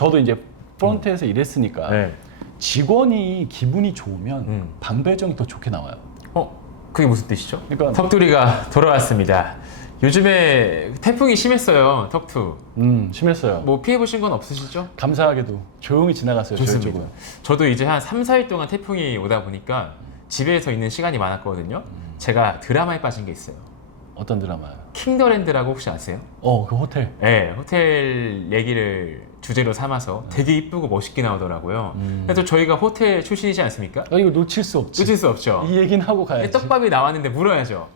저도 이제 프론트에서 일했으니까 네. 직원이 기분이 좋으면 방 배정이 더 좋게 나와요. 그게 무슨 뜻이죠? 그러니까 턱두리가 돌아왔습니다. 요즘에 태풍이 심했어요. 턱투. 심했어요. 뭐 피해 보신 건 없으시죠? 감사하게도 조용히 지나갔어요. 저희 좋습니다. 쪽은. 저도 이제 한 3, 4일 동안 태풍이 오다 보니까 집에서 있는 시간이 많았거든요. 제가 드라마에 빠진 게 있어요. 어떤 드라마요? 킹더랜드라고 혹시 아세요? 그 호텔. 네, 호텔 얘기를 주제로 삼아서 되게 이쁘고 멋있게 나오더라고요. 그래서 저희가 호텔 출신이지 않습니까? 이거 놓칠 수 없지. 놓칠 수 없죠. 이 얘기는 하고 가야지. 떡밥이 나왔는데 물어야죠.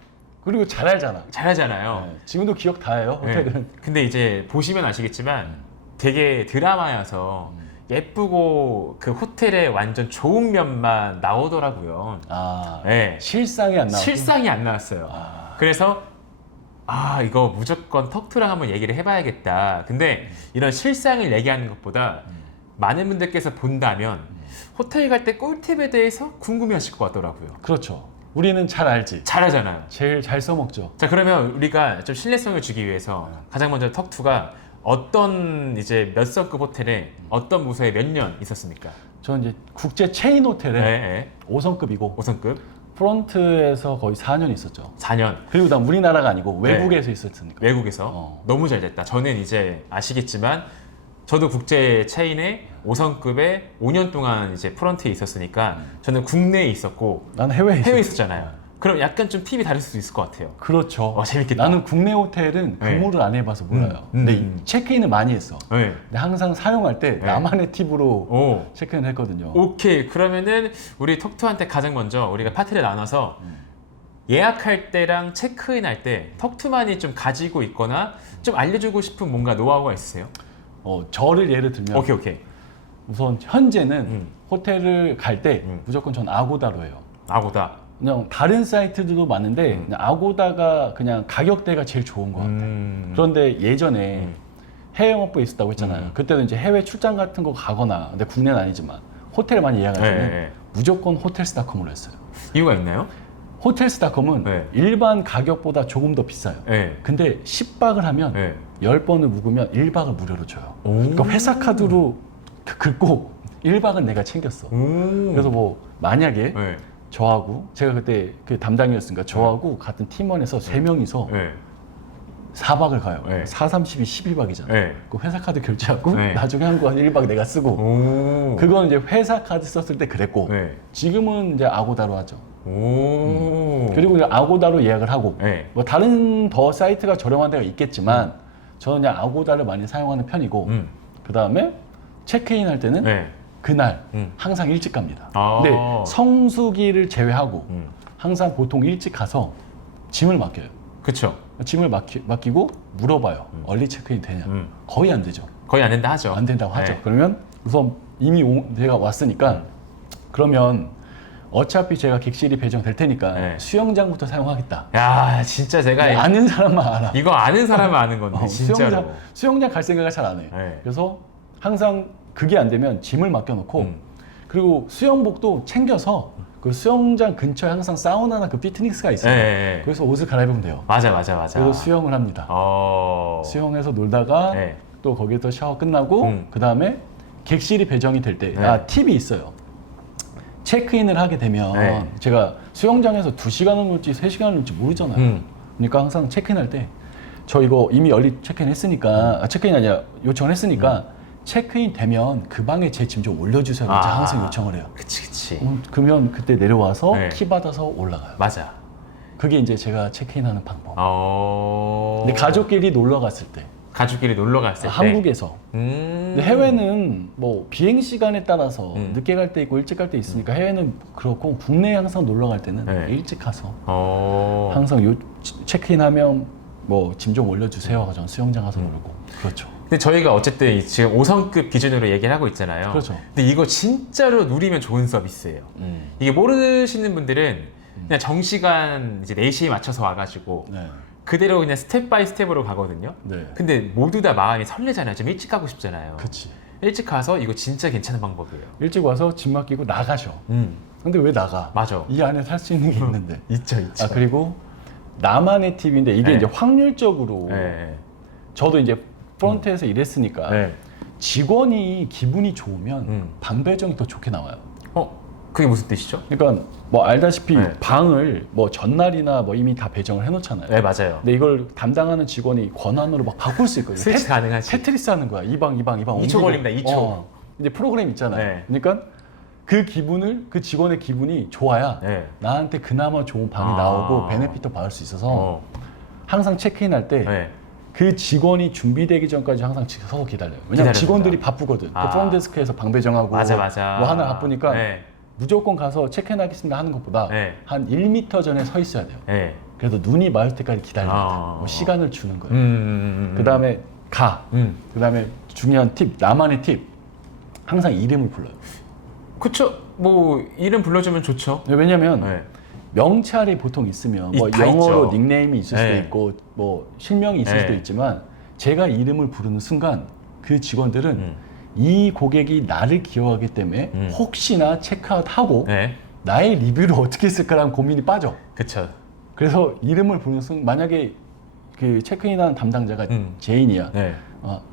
그리고 잘 알잖아. 잘하잖아요. 네, 지금도 기억 다 해요. 호텔은. 네. 근데 이제 보시면 아시겠지만 되게 드라마여서 예쁘고 그 호텔의 완전 좋은 면만 나오더라고요. 네. 실상이 안 나와. 실상이 안 나왔어요. 그래서 이거 무조건 턱투랑 한번 얘기를 해봐야겠다. 근데 이런 실상을 얘기하는 것보다 많은 분들께서 본다면 호텔 갈 때 꿀팁에 대해서 궁금해하실 것 같더라고요. 그렇죠. 우리는 잘 알지. 잘하잖아요. 제일 잘 써먹죠. 자, 그러면 우리가 좀 신뢰성을 주기 위해서 가장 먼저 턱투가 어떤 이제 몇 성급 호텔에 어떤 부서에 몇 년 있었습니까? 저는 이제 국제 체인 호텔에 네, 5성급이고 5성급 프론트에서 거의 4년 있었죠. 4년 그리고 난 우리나라가 아니고 외국에서 있었으니까. 외국에서 너무 잘 됐다. 저는 이제 아시겠지만 저도 국제 체인에 5성급에 5년 동안 이제 프런트에 있었으니까 저는 국내에 있었고 난 해외에 해외에 있었죠. 있었잖아요. 그럼 약간 좀 팁이 다를 수도 있을 것 같아요. 그렇죠. 재밌겠다. 나는 국내 호텔은 네. 근무를 안 해봐서 몰라요. 근데 체크인을 많이 했어. 네. 근데 항상 사용할 때 나만의 팁으로 오. 체크인을 했거든요. 오케이. 그러면은 우리 턱투한테 가장 먼저 우리가 파트를 나눠서 예약할 때랑 체크인 할 때 턱투만이 좀 가지고 있거나 좀 알려주고 싶은 뭔가 노하우가 있으세요? 저를 예를 들면 오케이. 우선 현재는 호텔을 갈 때 무조건 전 아고다로 해요. 아고다. 그냥 다른 사이트들도 많은데 그냥 아고다가 그냥 가격대가 제일 좋은 것 같아요. 그런데 예전에 해외 영업부에 있었다고 했잖아요. 그때는 이제 해외 출장 같은 거 가거나, 근데 국내는 아니지만 호텔을 많이 예약할 때는 네. 무조건 호텔스닷컴으로 했어요. 이유가 있나요? 호텔스닷컴은 네. 일반 가격보다 조금 더 비싸요. 네. 근데 10박을 하면 네. 10번을 묵으면 1박을 무료로 줘요. 오. 그러니까 회사 카드로 긁고 1박은 내가 챙겼어. 그래서 뭐 만약에 네. 저하고 제가 그때 그 담당이었으니까 저하고 같은 팀원에서 3명이서 네. 4박을 가요. 네. 4, 30이 12박이잖아. 네. 그 회사 카드 결제하고 네. 나중에 한거 한 1박 내가 쓰고. 오. 그건 이제 회사 카드 썼을 때 그랬고 네. 지금은 이제 아고다로 하죠. 오. 그리고 이제 아고다로 예약을 하고 네. 뭐 다른 더 사이트가 저렴한 데가 있겠지만 저는 그냥 아고다를 많이 사용하는 편이고 그 다음에 체크인 할 때는 네. 그날 항상 일찍 갑니다. 아. 근데 성수기를 제외하고 항상 보통 일찍 가서 짐을 맡겨요. 그쵸. 짐을 맡기고 물어봐요. 얼리 체크인 되냐? 거의 안 되죠. 거의 안 된다 하죠. 안 된다고 하죠. 네. 그러면 우선 이미 내가 왔으니까 그러면 어차피 제가 객실이 배정될 테니까 네. 수영장부터 사용하겠다. 야, 진짜 제가 아는 사람만 알아. 이거 아는 사람은 아는 건데 진짜로. 수영장 갈 생각을 잘 안 해. 네. 그래서 항상 그게 안 되면 짐을 맡겨놓고 그리고 수영복도 챙겨서 그 수영장 근처에 항상 사우나나 그 피트니스가 있어요. 네. 그래서 옷을 갈아입으면 돼요. 맞아. 그리고 수영을 합니다. 수영해서 놀다가 네. 또 거기서 샤워 끝나고 그 다음에 객실이 배정이 될 때 네. 팁이 있어요. 체크인을 하게 되면 네. 제가 수영장에서 2시간을 놀지 3시간을 놀지 모르잖아요. 그러니까 항상 체크인할 때 저 이거 이미 얼리 체크인 했으니까 체크인 아니라 요청을 했으니까 체크인 되면 그 방에 제 짐 좀 올려주세요. 제가 항상 요청을 해요. 그치. 그러면 그때 내려와서 네. 키 받아서 올라가요. 맞아. 그게 이제 제가 체크인하는 방법. 근데 근데 가족끼리 놀러 갔을 때 가족끼리 놀러 갔을 때 한국에서 근데 해외는 뭐 비행 시간에 따라서 늦게 갈 때 있고 일찍 갈 때 있으니까 해외는 그렇고 국내에 항상 놀러 갈 때는 네. 일찍 가서 항상 체크인하면 뭐 짐 좀 올려주세요. 전 수영장 가서 놀고 그렇죠. 근데 저희가 어쨌든 지금 5성급 기준으로 얘기를 하고 있잖아요. 그렇죠. 근데 이거 진짜로 누리면 좋은 서비스예요. 이게 모르시는 분들은 그냥 정시간 이제 4시에 맞춰서 와가지고 네. 그대로 그냥 스텝 바이 스텝으로 가거든요. 네. 근데 모두 다 마음이 설레잖아요. 좀 일찍 가고 싶잖아요. 그치. 일찍 가서 이거 진짜 괜찮은 방법이에요. 일찍 와서 짐 맡기고 나가셔. 근데 왜 나가? 맞아. 이 안에 살 수 있는 게 있는데. 있죠. 그리고 나만의 팁인데 이게 네. 이제 확률적으로 네. 저도 이제 프론트에서 일했으니까 네. 직원이 기분이 좋으면 방 배정이 더 좋게 나와요. 그게 무슨 뜻이죠? 그러니까 뭐 알다시피 네. 방을 뭐 전날이나 뭐 이미 다 배정을 해놓잖아요. 네, 맞아요. 근데 이걸 담당하는 직원이 권한으로 막 바꿀 수 있거든요. 스위치 가능하지. 테트리스 하는 거야. 이 방 2초 걸립니다. 2초. 이제 프로그램 있잖아요. 네. 그러니까 그 직원의 기분이 좋아야 네. 나한테 그나마 좋은 방이 나오고 베네핏도 받을 수 있어서 항상 체크인할 때 네. 그 직원이 준비되기 전까지 항상 서서 기다려요. 왜냐면 기다립니다. 직원들이 바쁘거든. 그 프론데스크에서 방 배정하고 맞아. 뭐 하나 바쁘니까 네. 무조건 가서 체크인하겠습니다 하는 것보다 네. 한 1m 전에 서 있어야 돼요. 네. 그래도 눈이 마을 때까지 기다립니다. 뭐 시간을 주는 거예요. 그 다음에 그 다음에 중요한 팁, 나만의 팁. 항상 이름을 불러요. 그쵸. 뭐 이름 불러주면 좋죠. 왜냐면 네. 명찰이 보통 있으면 뭐 다 영어로 있죠. 닉네임이 있을 수도 네. 있고 뭐 실명이 있을 네. 수도 있지만 제가 이름을 부르는 순간 그 직원들은 이 고객이 나를 기억하기 때문에 혹시나 체크아웃하고 네. 나의 리뷰를 어떻게 쓸까라는 고민이 빠져. 그쵸. 그래서 이름을 부르는 순간 만약에 그 체크인하는 담당자가 제인이야. 네.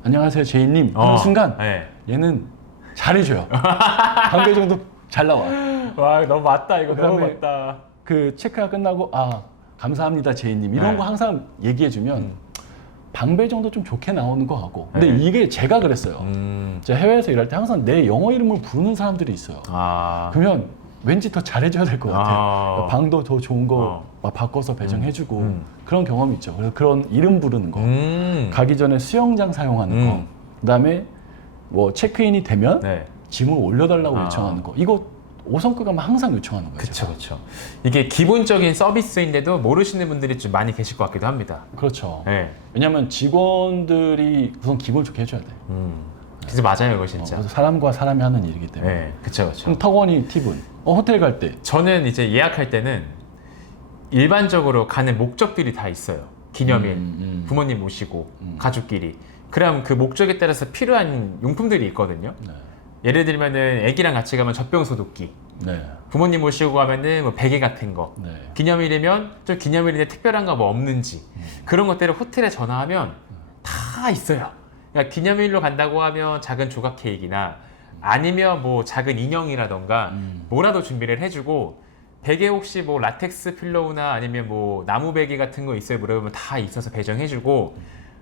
안녕하세요 제인님 하는 순간 네. 얘는 잘해줘요. 방배 정도 잘 나와. 와, 너무 맞다. 이거 너무 그다음에 맞다. 그 체크가 끝나고 감사합니다 제이님 이런 네. 거 항상 얘기해주면 방배 정도 좀 좋게 나오는 것 같고 근데 이게 제가 그랬어요. 제가 해외에서 일할 때 항상 내 영어 이름을 부르는 사람들이 있어요. 그러면 왠지 더 잘해줘야 될 것 같아요. 방도 더 좋은 거 막 바꿔서 배정해주고 그런 경험이 있죠. 그래서 그런 이름 부르는 거 가기 전에 수영장 사용하는 거 그다음에 뭐 체크인이 되면 네. 짐을 올려달라고 요청하는 거 이거 5성급 가면 항상 요청하는 거예요. 그쵸, 그쵸. 이게 기본적인 서비스인데도 모르시는 분들이 좀 많이 계실 것 같기도 합니다. 그렇죠. 네. 왜냐면 직원들이 우선 기분 좋게 해줘야 돼. 진짜 맞아요, 이거 진짜. 그래서 사람과 사람이 하는 일이기 때문에. 네, 그쵸, 그쵸. 그럼 턱원이 팁은? 호텔 갈 때. 저는 이제 예약할 때는 일반적으로 가는 목적들이 다 있어요. 기념일, 부모님 모시고, 가족끼리. 그럼 그 목적에 따라서 필요한 용품들이 있거든요. 네. 예를 들면은 애기랑 같이 가면 젖병 소독기, 네. 부모님 모시고 가면은 뭐 베개 같은 거, 네. 기념일이면 좀 기념일인데 특별한 거 뭐 없는지 그런 것들을 호텔에 전화하면 다 있어요. 그러니까 기념일로 간다고 하면 작은 조각 케이크나 아니면 뭐 작은 인형이라던가 뭐라도 준비를 해주고 베개 혹시 뭐 라텍스 필로우나 아니면 뭐 나무 베개 같은 거 있어요 물어보면 다 있어서 배정해주고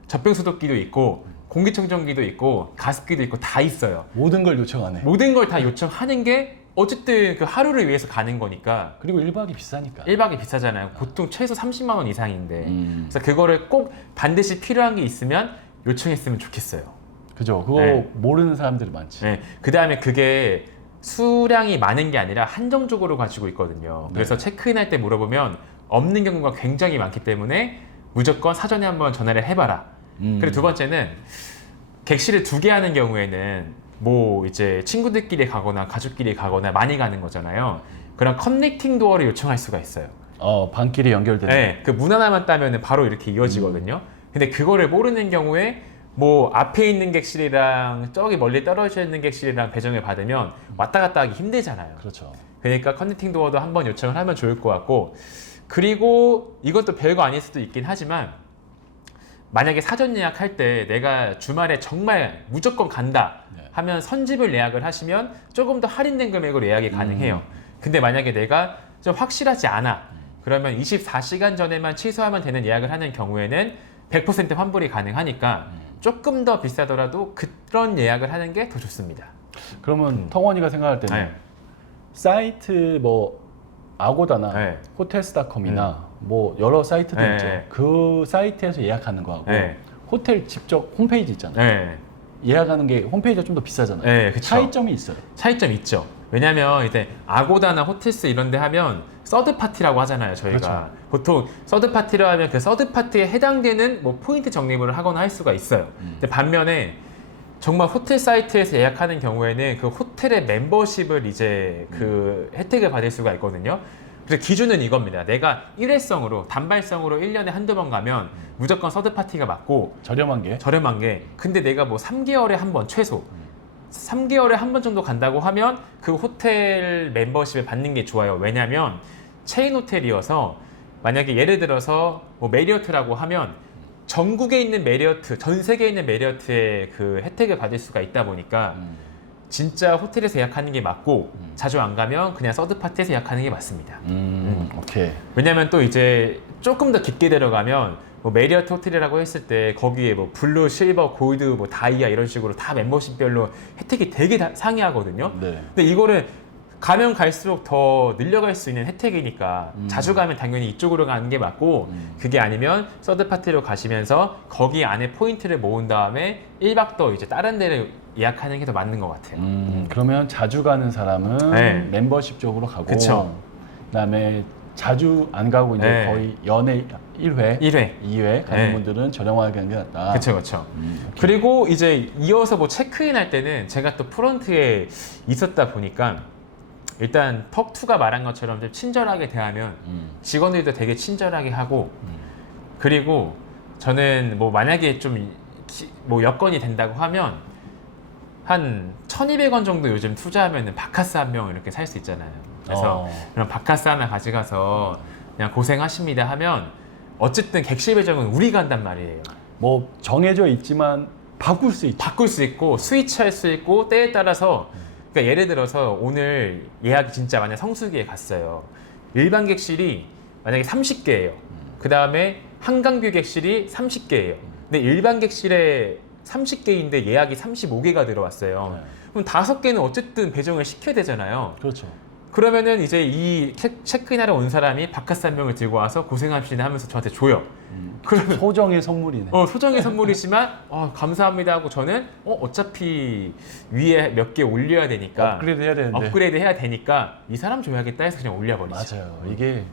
젖병 소독기도 있고 공기청정기도 있고 가습기도 있고 다 있어요. 모든 걸 요청하네. 모든 걸 다 요청하는 게 어쨌든 그 하루를 위해서 가는 거니까. 그리고 1박이 비싸니까. 1박이 비싸잖아요. 보통 최소 30만 원 이상인데. 그래서 그거를 꼭 반드시 필요한 게 있으면 요청했으면 좋겠어요. 그죠. 그거 네. 모르는 사람들이 많지. 네. 그 다음에 그게 수량이 많은 게 아니라 한정적으로 가지고 있거든요. 그래서 체크인할 때 물어보면 없는 경우가 굉장히 많기 때문에 무조건 사전에 한번 전화를 해봐라. 그리고 두 번째는 객실을 2개 하는 경우에는 뭐 이제 친구들끼리 가거나 가족끼리 가거나 많이 가는 거잖아요. 그런 커넥팅 도어를 요청할 수가 있어요. 방끼리 연결되는. 네, 그 문 하나만 따면은 바로 이렇게 이어지거든요. 근데 그거를 모르는 경우에 뭐 앞에 있는 객실이랑 저기 멀리 떨어져 있는 객실이랑 배정을 받으면 왔다 갔다 하기 힘들잖아요. 그렇죠. 그러니까 커넥팅 도어도 한번 요청을 하면 좋을 것 같고, 그리고 이것도 별거 아닐 수도 있긴 하지만 만약에 사전 예약할 때 내가 주말에 정말 무조건 간다 하면 선집을 예약을 하시면 조금 더 할인된 금액으로 예약이 가능해요. 근데 만약에 내가 좀 확실하지 않아 그러면 24시간 전에만 취소하면 되는 예약을 하는 경우에는 100% 환불이 가능하니까 조금 더 비싸더라도 그런 예약을 하는 게 더 좋습니다. 그러면 턱원이가 생각할 때는 네. 사이트 뭐 아고다나 네. 호텔스닷컴이나 뭐 여러 사이트도 네. 있죠. 그 사이트에서 예약하는 거하고 네. 호텔 직접 홈페이지 있잖아요. 네. 예약하는 게 홈페이지가 좀 더 비싸잖아요. 네, 그쵸. 차이점이 있어요. 차이점 있죠. 왜냐면 이제 아고다나 호텔스 이런 데 하면 서드 파티라고 하잖아요, 저희가. 그렇죠. 보통 서드 파티를 하면 그 서드 파티에 해당되는 뭐 포인트 적립을 하거나 할 수가 있어요. 근데 반면에 정말 호텔 사이트에서 예약하는 경우에는 그 호텔의 멤버십을 이제 그 혜택을 받을 수가 있거든요. 그래서 기준은 이겁니다. 내가 일회성으로, 단발성으로 1년에 한두 번 가면 무조건 서드 파티가 맞고 저렴한 게. 저렴한 게, 근데 내가 뭐 3개월에 한 번 최소 3개월에 한 번 정도 간다고 하면 그 호텔 멤버십을 받는 게 좋아요. 왜냐면 체인 호텔이어서 만약에 예를 들어서 뭐 메리어트라고 하면 전국에 있는 메리어트, 전 세계에 있는 메리어트의 그 혜택을 받을 수가 있다 보니까 진짜 호텔에서 예약하는 게 맞고 자주 안 가면 그냥 서드파티에서 예약하는 게 맞습니다. 오케이. 왜냐면 또 이제 조금 더 깊게 들어가면 뭐 메리어트 호텔이라고 했을 때 거기에 뭐 블루, 실버, 골드, 뭐 다이아 이런 식으로 다 멤버십별로 혜택이 되게 상이하거든요. 네. 근데 이거를 가면 갈수록 더 늘려갈 수 있는 혜택이니까 자주 가면 당연히 이쪽으로 가는 게 맞고 그게 아니면 서드파티로 가시면서 거기 안에 포인트를 모은 다음에 1박 더 이제 다른 데를 예약하는 게 더 맞는 것 같아요. 그러면 자주 가는 사람은 네. 멤버십 쪽으로 가고 그쵸. 그다음에 자주 안 가고 이제 네. 거의 연애 1회, 1회. 2회 가는 네. 분들은 저렴하게 가는 게 낫다. 그렇죠, 그렇죠. 오케이. 그리고 이제 이어서 뭐 체크인 할 때는 제가 또 프론트에 있었다 보니까 일단 턱2가 말한 것처럼 좀 친절하게 대하면 직원들도 되게 친절하게 하고 그리고 저는 뭐 만약에 좀 뭐 여건이 된다고 하면 한 1,200원 정도 요즘 투자하면 바카스 한 명 이렇게 살 수 있잖아요. 그래서 그럼 바카스 하나 가져가서 그냥 고생하십니다 하면 어쨌든 객실 배정은 우리가 한단 말이에요. 뭐 정해져 있지만 바꿀 수 있죠. 바꿀 수 있고 스위치할 수 있고 때에 따라서 그러니까 예를 들어서 오늘 예약이 진짜 만약 성수기에 갔어요. 일반 객실이 만약에 30개예요. 그 다음에 한강뷰 객실이 30개예요. 근데 일반 객실에 30개인데 예약이 35개가 들어왔어요. 네. 그럼 5개는 어쨌든 배정을 시켜야 되잖아요. 그렇죠. 그러면은 이제 이 체크인하러 온 사람이 바카스 한 명을 들고 와서 고생합시다 하면서 저한테 줘요. 그러면 소정의 선물이네. 소정의 선물이지만 감사합니다 하고 저는 어차피 위에 몇 개 올려야 되니까 업그레이드 해야 되는데. 업그레이드 해야 되니까 이 사람 줘야겠다 해서 그냥 올려버리죠. 맞아요. 이게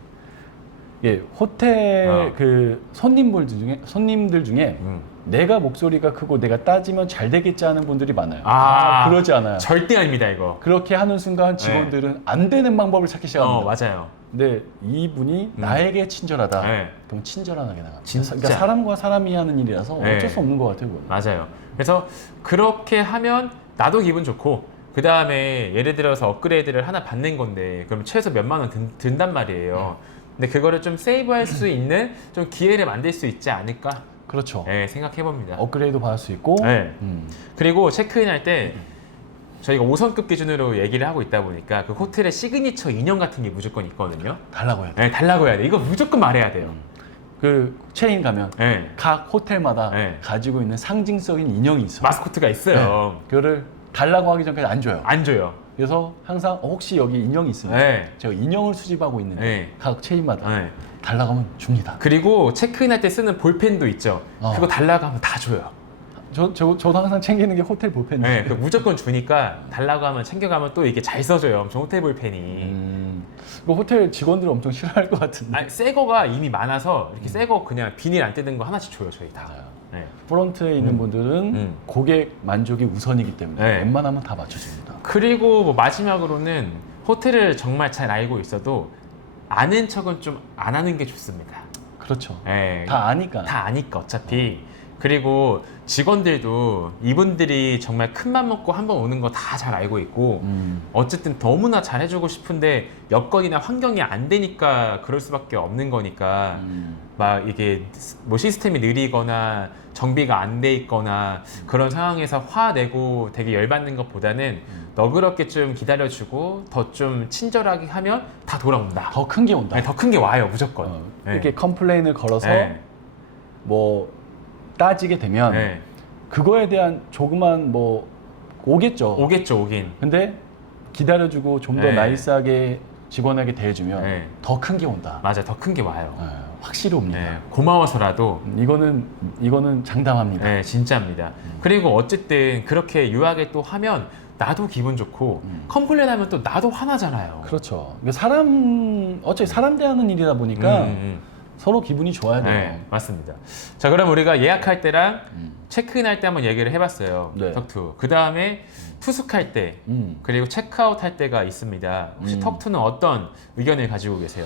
호텔 그 손님들 중에 내가 목소리가 크고 내가 따지면 잘 되겠지 하는 분들이 많아요. 그러지 않아요. 절대 아닙니다 이거. 그렇게 하는 순간 직원들은 안 되는 방법을 찾기 시작합니다. 맞아요. 근데 이분이 나에게 친절하다. 네. 그럼 친절하게 나갑니다. 진짜. 그러니까 사람과 사람이 하는 일이라서 네. 어쩔 수 없는 것 같아요. 그건. 맞아요. 그래서 그렇게 하면 나도 기분 좋고 그 다음에 예를 들어서 업그레이드를 하나 받는 건데 그럼 최소 몇만 원 든단 말이에요. 근데 그거를 좀 세이브할 수 있는 좀 기회를 만들 수 있지 않을까? 그렇죠. 네, 생각해 봅니다. 업그레이드 받을 수 있고. 네. 그리고 체크인 할 때 저희가 5성급 기준으로 얘기를 하고 있다 보니까 그 호텔의 시그니처 인형 같은 게 무조건 있거든요. 달라고 해야 돼. 네, 달라고 해야 돼. 이거 무조건 말해야 돼요. 그 체인 가면 네. 각 호텔마다 네. 가지고 있는 상징적인 인형이 있어요. 마스코트가 있어요. 그거를 달라고 하기 전까지 안 줘요. 안 줘요. 그래서 항상 혹시 여기 인형이 있으면 네. 제가 인형을 수집하고 있는데 네. 각 체인마다 네. 달라고 하면 줍니다. 그리고 체크인 할 때 쓰는 볼펜도 있죠. 그거 달라고 하면 다 줘요. 저도 항상 챙기는 게 호텔 볼펜이에요. 네, 그 무조건 주니까 달라고 하면 챙겨가면 또 이게 잘 써줘요. 엄청 호텔 볼펜이. 그 호텔 직원들 엄청 싫어할 것 같은데. 아니, 새 거가 이미 많아서 이렇게 새 거 그냥 비닐 안 뜯은 거 하나씩 줘요, 저희 다. 맞아요. 네. 프론트에 있는 분들은 고객 만족이 우선이기 때문에 네. 웬만하면 다 맞춰줍니다. 그리고 뭐 마지막으로는 호텔을 정말 잘 알고 있어도 아는 척은 좀 안 하는 게 좋습니다. 그렇죠. 네. 다 아니까. 다 아니까 어차피. 그리고 직원들도 이분들이 정말 큰 맘 먹고 한 번 오는 거 다 잘 알고 있고 어쨌든 너무나 잘해주고 싶은데 여건이나 환경이 안 되니까 그럴 수밖에 없는 거니까 막 이게 뭐 시스템이 느리거나 정비가 안 돼 있거나 그런 상황에서 화내고 되게 열받는 것보다는 너그럽게 좀 기다려주고 더 좀 친절하게 하면 다 돌아온다. 더 큰 게 온다. 더 큰 게 와요 무조건. 네. 이렇게 컴플레인을 걸어서 네. 뭐 따지게 되면 네. 그거에 대한 조그만 뭐 오겠죠. 오겠죠 오긴. 근데 기다려주고 좀 더 네. 나이스하게 직원에게 대해주면 네. 더 큰 게 온다. 맞아 더 큰 게 와요. 확실히 옵니다. 네. 고마워서라도 이거는 장담합니다. 네, 진짜입니다. 그리고 어쨌든 그렇게 유하게 또 하면 나도 기분 좋고 컴플레인 하면 또 나도 화나잖아요. 그렇죠. 이게 어차피 사람 대하는 일이다 보니까 서로 기분이 좋아야 돼요. 네, 맞습니다. 자, 그럼 우리가 예약할 때랑 체크인 할 때 한번 얘기를 해봤어요. 네. 턱2. 그 다음에 투숙할 때 그리고 체크아웃 할 때가 있습니다. 혹시 턱2는 어떤 의견을 가지고 계세요?